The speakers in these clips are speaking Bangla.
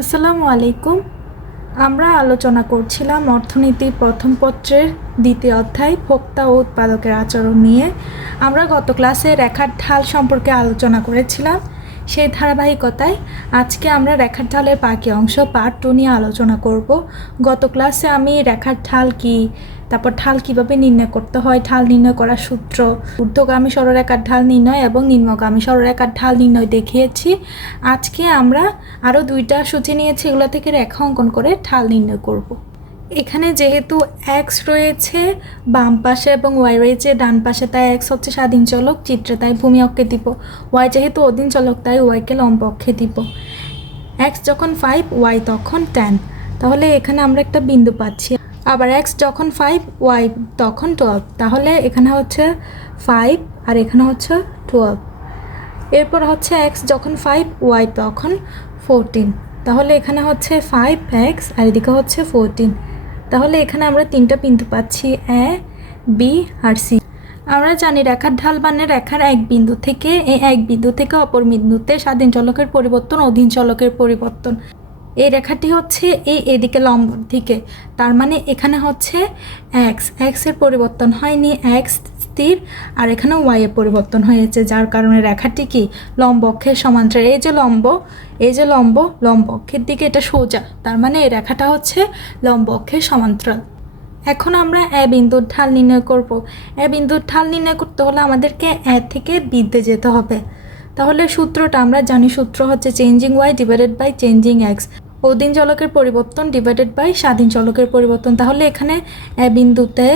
আসসালামু আলাইকুম। আমরা আলোচনা করছিলাম অর্থনীতির প্রথম পত্রের দ্বিতীয় অধ্যায় ভোক্তা ও উৎপাদকের আচরণ নিয়ে। আমরা গত ক্লাসে রেখার ঢাল সম্পর্কে আলোচনা করেছিলাম। সেই ধারাবাহিকতায় আজকে আমরা রেখার ঢালের বাকি অংশ পার্ট টু নিয়ে আলোচনা করব গত ক্লাসে আমি রেখার ঢাল কি, তারপর ঢাল কীভাবে নির্ণয় করতে হয়, ঢাল নির্ণয় করার সূত্র, ঊর্ধ্বগামী সরলরেখার ঢাল নির্ণয় এবং নিম্নগামী সরলরেখার ঢাল নির্ণয় দেখিয়েছি আজকে আমরা আরও দুইটা সূচি নিয়েছি, এগুলো থেকে রেখা অঙ্কন করে ঢাল নির্ণয় করব। এখানে যেহেতু এক্স রয়েছে, বাম পাশে এবং ওয়াই রয়েছে, ডান পাশে তাই এক্স হচ্ছে স্বাধীন চলক চিত্রে তাই ভূমি অক্ষে দিব। ওয়াই যেহেতু অধীন চলক, তাই ওয়াইকে লম্ব অক্ষে দিব। এক্স যখন ফাইভ ওয়াই তখন টেন তাহলে এখানে আমরা একটা বিন্দু পাচ্ছি। আবার এক্স যখন ফাইভ ওয়াই তখন টুয়েলভ তাহলে এখানে হচ্ছে ফাইভ আর এখানে হচ্ছে টুয়েলভ এরপর হচ্ছে এক্স যখন ফাইভ ওয়াই তখন ফোরটিন তাহলে এখানে হচ্ছে ফাইভ এক্স আর এদিকে হচ্ছে ফোরটিন তাহলে এখানে আমরা তিনটা বিন্দু পাচ্ছি, এ বি আর সি আমরা জানি রেখার ঢাল মানে রেখার এক বিন্দু থেকে, এই এক বিন্দু থেকে অপর বিন্দুতে স্বাধীন চলকের পরিবর্তন, অধীন চলকের পরিবর্তন। এই রেখাটি হচ্ছে এই এদিকে লম্বর দিকে, তার মানে এখানে হচ্ছে এক্স এক্সের পরিবর্তন হয়নি এক্স স্থির আর এখানে ওয়াই এর পরিবর্তন হয়েছে, যার কারণে রেখাটি কি? লম্ব অক্ষের সমান্তরাল। এই যে লম্ব, এই যে লম্ব লম্ব অক্ষের দিকে এটা সোজা, তার মানে এই রেখাটা হচ্ছে লম্ব অক্ষের সমান্তরাল। এখন আমরা এ বিন্দুর ঢাল নির্ণয় করব। এ বিন্দুর ঢাল নির্ণয় করতে হলে আমাদেরকে এ থেকে বিতে যেতে হবে। তাহলে সূত্রটা, আমরা জানি সূত্র হচ্ছে changing y divided by changing x অধীন চলকের পরিবর্তন ডিভাইডেড বাই স্বাধীন চলকের পরিবর্তন। তাহলে এখানে এ বিন্দুতে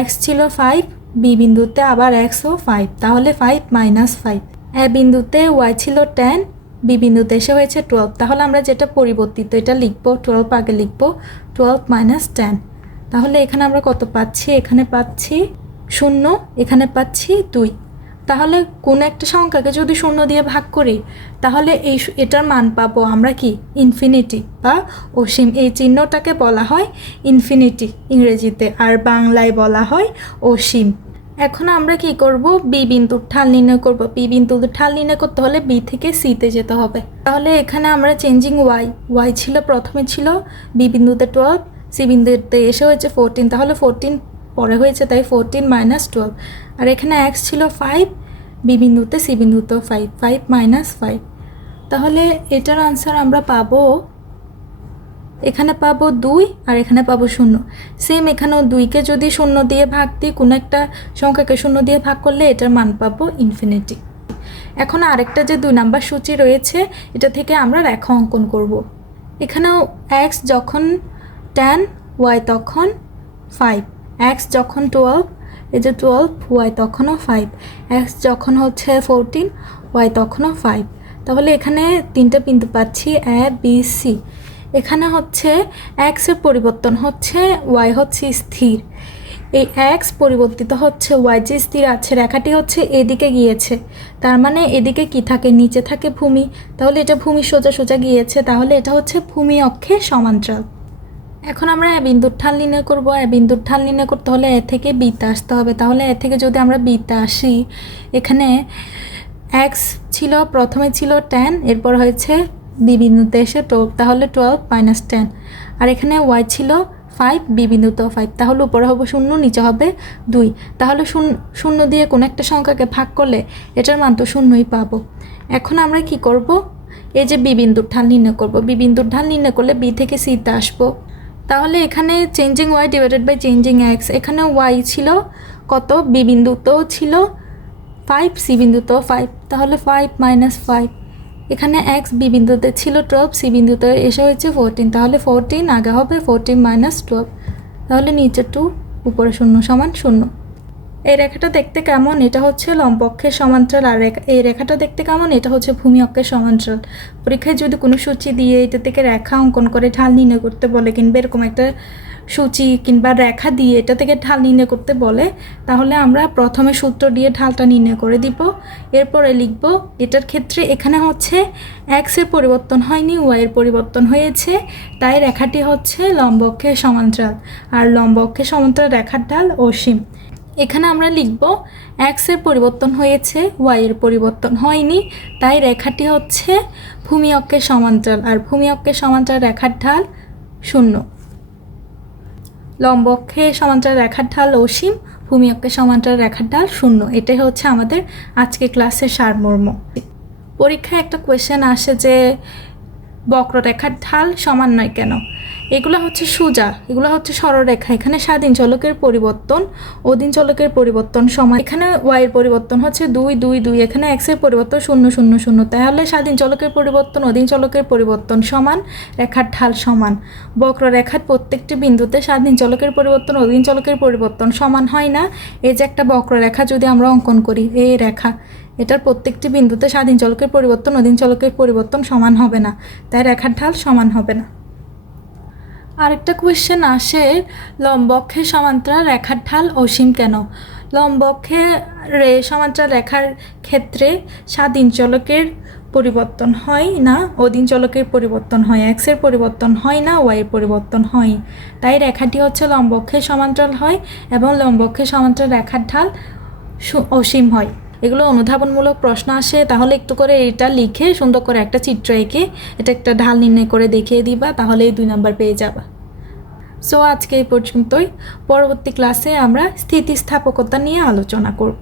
এক্স ছিল ফাইভ বি বিন্দুতে আবার এক্সও ফাইভ তাহলে ফাইভ মাইনাস ফাইভ এ বিন্দুতে ওয়াই ছিল টেন বি বিন্দুতে এসে হয়েছে টুয়েলভ তাহলে আমরা যেটা পরিবর্তিত, এটা লিখব টুয়েলভ আগে লিখব টুয়েলভ মাইনাস টেন তাহলে এখানে আমরা কত পাচ্ছি? এখানে পাচ্ছি শূন্য, এখানে পাচ্ছি দুই। তাহলে কোনো একটা সংখ্যাকে যদি শূন্য দিয়ে ভাগ করি, তাহলে এই এটার মান পাবো আমরা কি? ইনফিনিটি বা অসীম। এই চিহ্নটাকে বলা হয় ইনফিনিটি ইংরেজিতে, আর বাংলায় বলা হয় অসীম। এখন আমরা কি করব? বি বিন্দুর ঢাল নির্ণয় করব। বি বিন্দুর ঢাল নির্ণয় করতে হলে বি থেকে সিতে যেতে হবে। তাহলে এখানে আমরা চেঞ্জিং ওয়াই ওয়াই ছিল, প্রথমে ছিল বি বিন্দুতে টুয়েলভ সি বিন্দুতে এসে হয়েছে ফোরটিন তাহলে ফোরটিন পরে হয়েছে, তাই ফোরটিন মাইনাস টুয়েলভ আর এখানে এক্স ছিল ফাইভ বি বিন্দুতে সি বিন্দুতেও ফাইভ ফাইভ মাইনাস ফাইভ তাহলে এটার আনসার আমরা পাবো এখানে পাবো দুই আর এখানে পাবো শূন্য। সেম এখানেও দুইকে যদি শূন্য দিয়ে ভাগ দিই, কোনো একটা সংখ্যাকে শূন্য দিয়ে ভাগ করলে এটার মান পাবো ইনফিনিটি এখন আরেকটা যে দুই নাম্বার সূচি রয়েছে, এটা থেকে আমরা রেখা অঙ্কন করব। এখানেও এক্স যখন টেন ওয়াই তখন ফাইভ এক্স যখন টুয়েলভ এই যে টুয়েলভ ওয়াই তখনও ফাইভ এক্স যখন হচ্ছে ফোরটিন ওয়াই তখনও ফাইভ তাহলে এখানে তিনটা বিন্দু পাচ্ছি এ বি সি এখানে হচ্ছে এক্সের পরিবর্তন হচ্ছে ওয়াই হচ্ছে স্থির। এই এক্স পরিবর্তিত হচ্ছে ওয়াই যে স্থির আছে, রেখাটি হচ্ছে এদিকে গিয়েছে। তার মানে এদিকে কি থাকে? নিচে থাকে ভূমি। তাহলে এটা ভূমি সোজা সোজা গিয়েছে, তাহলে এটা হচ্ছে ভূমি অক্ষে সমান্তরাল। এখন আমরা বিন্দুর ঢাল নির্ণয় করব। বিন্দুর ঢাল নির্ণয় করতে হলে এ থেকে বিতে আসতে হবে। তাহলে এ থেকে যদি আমরা বিতে আসি, এখানে এক্স ছিল, প্রথমে ছিল টেন এরপর হয়েছে বি বিন্দুতে এসে তাহলে টুয়েলভ মাইনাস টেন আর এখানে ওয়াই ছিল ফাইভ বি বিন্দুতেও ফাইভ তাহলে উপরে হবে শূন্য, নিচে হবে দুই। তাহলে শূন্য শূন্য দিয়ে কোনো একটা সংখ্যাকে ভাগ করলে এটার মান তো শূন্যই পাবো। এখন আমরা কি করব? এই যে বি বিন্দুর ঢাল নির্ণয় করব। বি বিন্দুর ঢাল নির্ণয় করলে বি থেকে সিতে আসব। তাহলে এখানে changing y divided by changing x এখানে ওয়াই ছিল কত? বি বিন্দুতেও ছিল ফাইভ সি বিন্দুতেও ফাইভ তাহলে ফাইভ মাইনাস ফাইভ এখানে এক্স বি বিন্দুতে ছিল টুয়েলভ সি বিন্দুতে এসে হয়েছে ফোরটিন তাহলে ফোরটিন আগে হবে ফোরটিন মাইনাস টুয়েলভ তাহলে নিচে টু উপরে শূন্য সমান শূন্য। এই রেখাটা দেখতে কেমন? এটা হচ্ছে লম্বক্ষের সমান্তরাল, আর এই রেখাটা দেখতে কেমন? এটা হচ্ছে ভূমি অক্ষের সমান্তরাল। পরীক্ষায় যদি কোনো সূচি দিয়ে এটা থেকে রেখা অঙ্কন করে ঢাল নির্ণয় করতে বলে কিংবা এরকম একটা সূচি কিংবা রেখা দিয়ে এটা থেকে ঢাল নির্ণয় করতে বলে, তাহলে আমরা প্রথমে সূত্র দিয়ে ঢালটা নির্ণয় করে দিব। এরপরে লিখব, এটার ক্ষেত্রে এখানে হচ্ছে এক্সের পরিবর্তন হয়নি ওয়াইয়ের পরিবর্তন হয়েছে, তাই রেখাটি হচ্ছে লম্বক্ষের সমান্তরাল, আর লম্বক্ষের সমান্তরাল রেখার ঢাল অসীম। এখানে আমরা লিখব এক্সের পরিবর্তন হয়েছে ওয়াইয়ের পরিবর্তন হয়নি, তাই রেখাটি হচ্ছে ভূমি অক্ষের সমান্তরাল, আর ভূমি অক্ষের সমান্তরাল রেখার ঢাল শূন্য। লম্ব অক্ষে সমান্তরাল রেখার ঢাল অসীম ভূমি অক্ষে সমান্তরাল রেখার ঢাল শূন্য। এটাই হচ্ছে আমাদের আজকে ক্লাসের সারমর্ম। পরীক্ষায় একটা কোয়েশ্চেন আসে যে বক্ররেখার ঢাল সমান নয় কেন? এগুলো হচ্ছে সোজা, এগুলো হচ্ছে সরলরেখা। এখানে স্বাধীন চলকের পরিবর্তন, অধীন চলকের পরিবর্তন সমান। এখানে ওয়াইয়ের পরিবর্তন হচ্ছে দুই দুই দুই। এখানে এক্সের পরিবর্তন শূন্য শূন্য শূন্য। তাহলে স্বাধীন চলকের পরিবর্তন, অধীন চলকের পরিবর্তন সমান, রেখার ঢাল সমান। বক্ররেখার প্রত্যেকটি বিন্দুতে স্বাধীন চলকের পরিবর্তন, অধীন চলকের পরিবর্তন সমান হয় না। এই যে একটা বক্ররেখা যদি আমরা অঙ্কন করি, এই রেখা। এটার প্রত্যেকটি বিন্দুতে স্বাধীন চলকের পরিবর্তন, অধীন চলকের পরিবর্তন সমান হবে না। তাই রেখার ঢাল সমান হবে না। আরেকটা কোয়েশ্চেন আসে লম্বক্ষে সমান্তরাল রেখার ঢাল অসীম কেন? লম্বক্ষে রে, সমান্তরাল রেখার ক্ষেত্রে স্বাধীন চলকের পরিবর্তন হয় না, অধীন চলকের পরিবর্তন হয় এক্সের পরিবর্তন হয় না ওয়াইয়ের পরিবর্তন হয়। তাই রেখাটি হচ্ছে লম্বক্ষে সমান্তরাল হয় এবং লম্বক্ষে সমান্তরাল রেখার ঢাল অসীম হয়। এগুলো অনুধাবনমূলক প্রশ্ন আসে, তাহলে একটু করে এটা লিখে সুন্দর করে একটা চিত্র এঁকে এটা একটা ঢাল নির্ণয় করে দেখিয়ে দিবা তাহলে দুই নাম্বার পেয়ে যাবা। সো আজকে এই পর্যন্তই। পরবর্তী ক্লাসে আমরা স্থিতিস্থাপকতা নিয়ে আলোচনা করব।